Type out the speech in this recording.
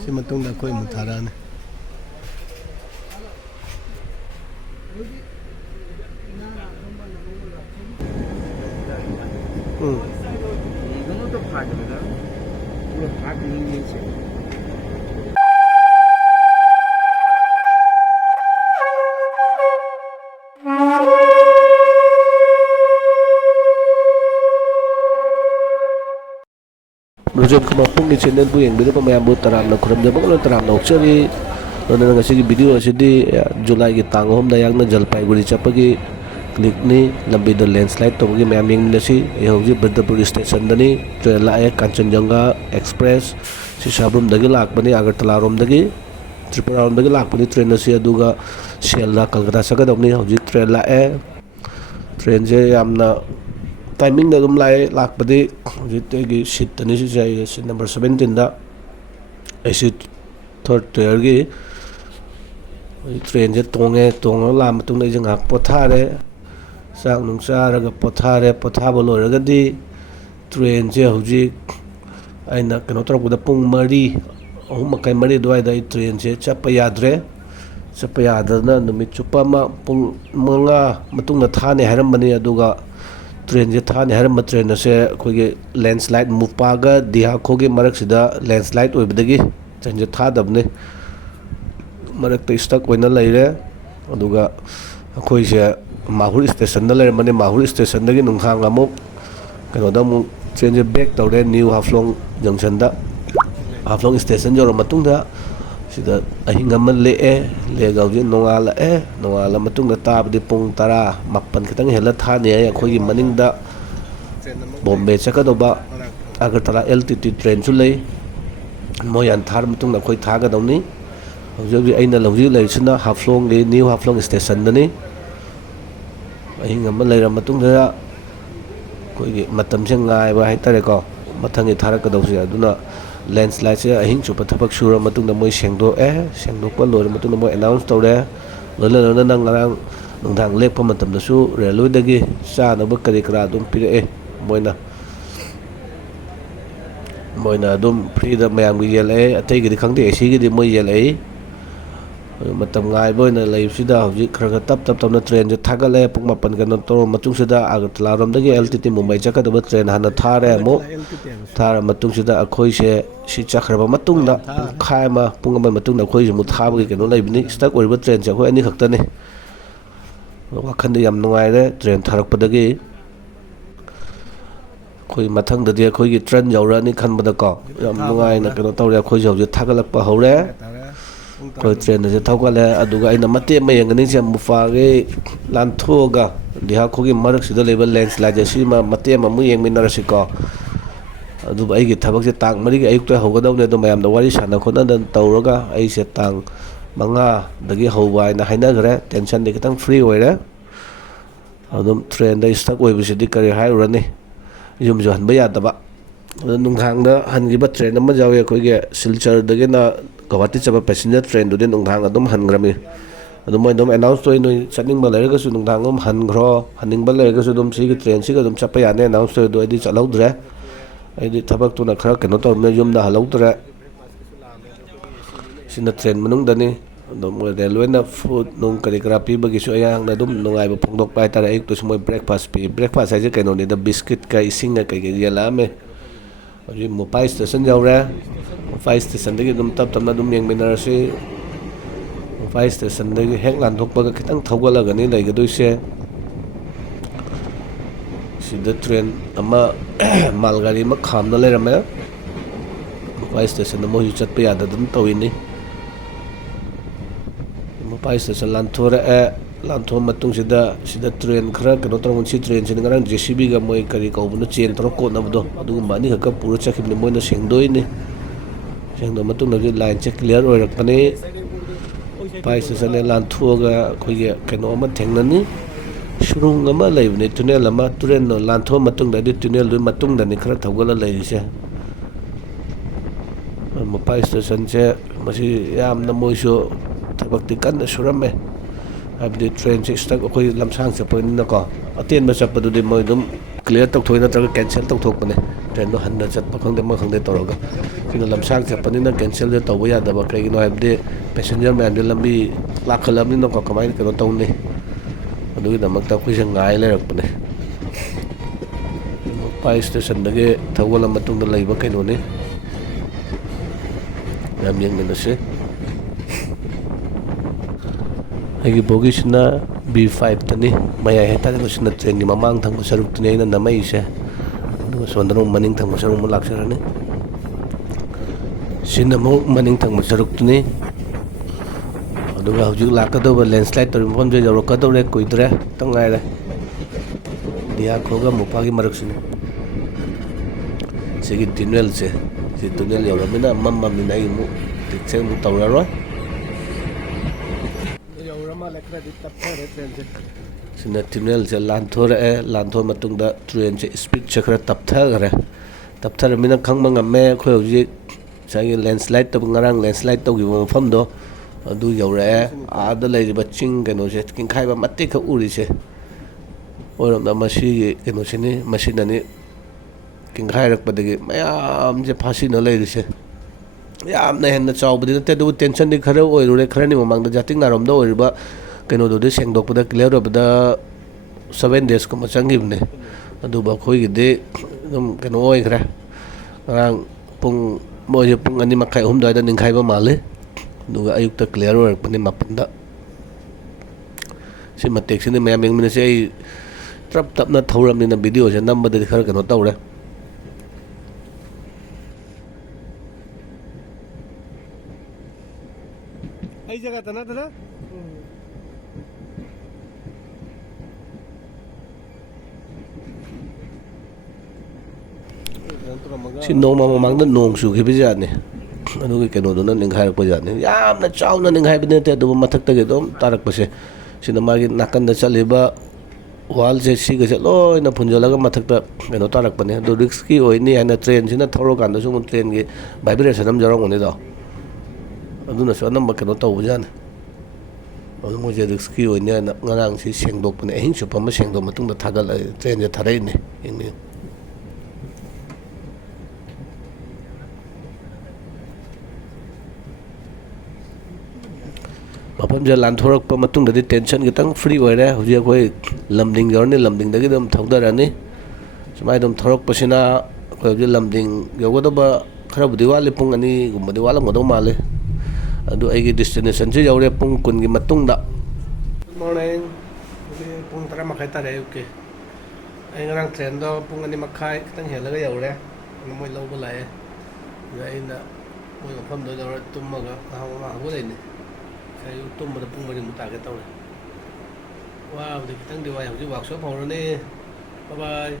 ꯁꯤ ꯃꯇꯨꯡꯗ ꯑꯩꯈꯣꯏ ꯑꯃꯨꯛ ꯊꯥꯔꯛꯑꯅꯤ 이거는 또 파지거든. 이거 파지 이게 Rujan Kumapung channel bu yang biru pemayamu taram na kuram jabak lo taram na ukcari nana ngasi video asidi July ki tangom dayang na Jalpaiguri chapagi klik ni lambi the landslide to gi mayam yang nasi e hoji Bidapur station dani train la e Kanchenjunga express si Sabrum dagi lak bani Agartala rom dagi Tripura rom dagi lak bani train nasi aduga Sialda Kolkata sagadawni hoji train la e train je yamna timing da dum lai lak padi jitegi seat tani si jai seat number 17 da AC third tier gi train je tonga la matung nei jang hak pothare sang nung sa raga pothare pothabo loraga di train je hoji aina kano torok da pung mari ahum kai mari dwai da train je chapa yadre chapa yadana numit chupa ma pung manga matung na thane haram bani aduga train je thane haram train ase khoge landslide mupaga diha khoge marak sida landslide oibdagi train je thadabne marak te stuck oina leire aduga akhoi se mahur station da leire mane mahur station dagi nunghang amuk kano da mu train je back tawre new haflong junction da haflong station joro matung da sida ahing amal le gauji nongala matung da tabdi pung tara mapan kitang hela thane ay khoi gi maning da Bombay chakadoba Agartala LTT train chu lei moyan thar matung da khoi thaga dawni hojbi aina lawji leisina haflong ge new haflong station dani ahing amal leira matung da khoi gi matam se ngai ba haitare ko mathangi tharak kadawsi aduna landslide se ahing chupa thapak sura matung da moi sengdo pa lor matung da moi announce tawre lona nang ngarang nungthang lekpa matam da su railway dagi cha na ba kari kra dum pire moina dum free da mayam gi yele atei gi khangde AC gi moi yele matam ngai boina leipsida hoji khara tap na train je thagale pung mapan kan to matung sida Agartala rom dagi LTT Mumbai chaka da train hana thare mo thara matung sida akhoi se si chakhra matung da khaima pung matung da khoi mu thaba gi keno leibni stuck oriba train ja khoi ani khaktani wakhande yam nungai re train tharak padagi khoi mathang da dia khoi gi train jaurani khanbada ko yam nungai na keno tawre khoi jau je thagalak pa hore khoi train je thawkale aduga aina mate mayangani se mufa ge lanthoga diha khogi marak sida level landslide je si ma mate ma mu yengminar siko adu ai gi thabak se tang mari gi ayuk ta hogadawne do mayam da wari sana khona dan tawraga ai se tang manga dagi howai na haina gre tension de kitang free oire adum train da stuck oibisi di kari hai urani yum jo hanba yadaba nunghang da hangi ba train ama jawe khoige Silchar dagi na Guwahati chaba passenger train do den nunghang adum hangrami adum moi dum announce toy noi chaning ba lerga su nunghang hangro haning ba lerga su dum si gi train si ga dum chapa yane announce toy do edi chalaudre edi thabak tu na khara keno to me yum da halaudre sina train manung dani dum railway na food nung kari krapi bagi su ayang na dum nungai ba phongdok pai tara ek to smoi breakfast ai je keno ni da biscuit ka ising na kai gi yalame ri Mopai station jaure Mopai station dagi dum tap na dum yeng minarasi Mopai station dagi hek lan thokpa ga kitang thawgala gani laiga doise sida train ama malgari ma khamna leirame Mopai station mo yu chat pa yada dum tawini Mopai station lanthor matung sida train khara kano tong si train sin ngarang JCB ga moi kari kaubuna chain tro ko na bdo adu mani ka pura chakhim ni moi na sengdoi ni sengdo matung na line check clear oi rakani pai station lanthor ga khoi kano ma thengnani shurung ama leibni tunnel ama train no lanthor matung da di tunnel lu matung da ni khara thawgala leise Mopai station che masi yam na moi so thabakti kan surame abdi train se stuck koi lamsang se point na ko aten ma chapadu de moi dum clear tàu thôi nó cho cái cancel tàu thuộc này train nó hẳn là chặt không thể mà không thể tàu rồi khi nó làm sang chặt nó cancel cho tàu bây giờ đâu cái nó em đi passenger man đi làm bi lạc khờ làm nó có cái máy cái nó tàu này đối với nó tàu cái chân ngài lấy được này pai station đó cái thầu làm mặt tung nó lấy cái nó này làm những cái nó sẽ cái bogi sina B5 tani maya heta ko sina train ni mamang thang saruk tani na namai se do sondro maning thang saruk mo laksara ni sina mo maning thang saruk tani do ga hujug la ka do landslide tor phom je jaro ka do re koidre tang ngai re dia ko ga mo pa gi marak sini segi tunnel se si tunnel yo ramina mamma minai mo tik se mo tawra ro sina tunnel se lan thor matung da train se speed che khara tap thar mina khang mang me khoi ji sai landslide to ngarang landslide to gi pham do adu yo re a da le ba ching ke no se king khai ba matte kha uri se oram da masi ke no se ni machine ni king khai rak pa de mayam je phasi na le se yam na hen na chaw budi te du tension ni khara oi ru re khara ni mamang da jating ngarom da oi ba keno do de seng dok pada clear pada 7 days ko machangim ne adu ba khoi gi de dum keno oi khra rang pung mo je pung ani makai hum da ning khai ba male du ga ayuk ta clear or pani mapan da si matek sin me meng min se trap tap na thoram ni na video je nam ba de khar keno taw re ai jaga ta na si nong mamang da nong su ki bija ne adu ke no do na ning khai pa ja ne yam na chaw na ning khai bine te do mathak ta ge dom tarak pa se sina ma gi nakan da chale ba wall je si ge loi na phunjala ga mathak ta ke no tarak pa ne do risky oi ni ana train sina thoro kan da su train ge vibration am jarong ne do adu na so nam ba ke no taw ja ne adu mo je risky oi ne na ngarang si sengdok pa ne hing su pa ma sengdok matung da thagal train je tharai ne ing ne mapam je lan thorak pa matung da tension gitang free oi re hoji khoi lamding jorni lamding da gi dum thogda rani samai dum thorak pasina khoi je lamding yogo da ba khara budi wale pung ani gum budi wala ngodo male adu ai gi destination je jawre pung kun gi matung da good morning pung tara makai ta re okay ai ngarang train do pung ani makai tang hela ga yawre moi lo ba lai ya ina moi pham do jawre tumma ga ha ma ho le ni saya tumma da pung bari muta ga taw wow de kitang de wa hauji workshop ho ne bye bye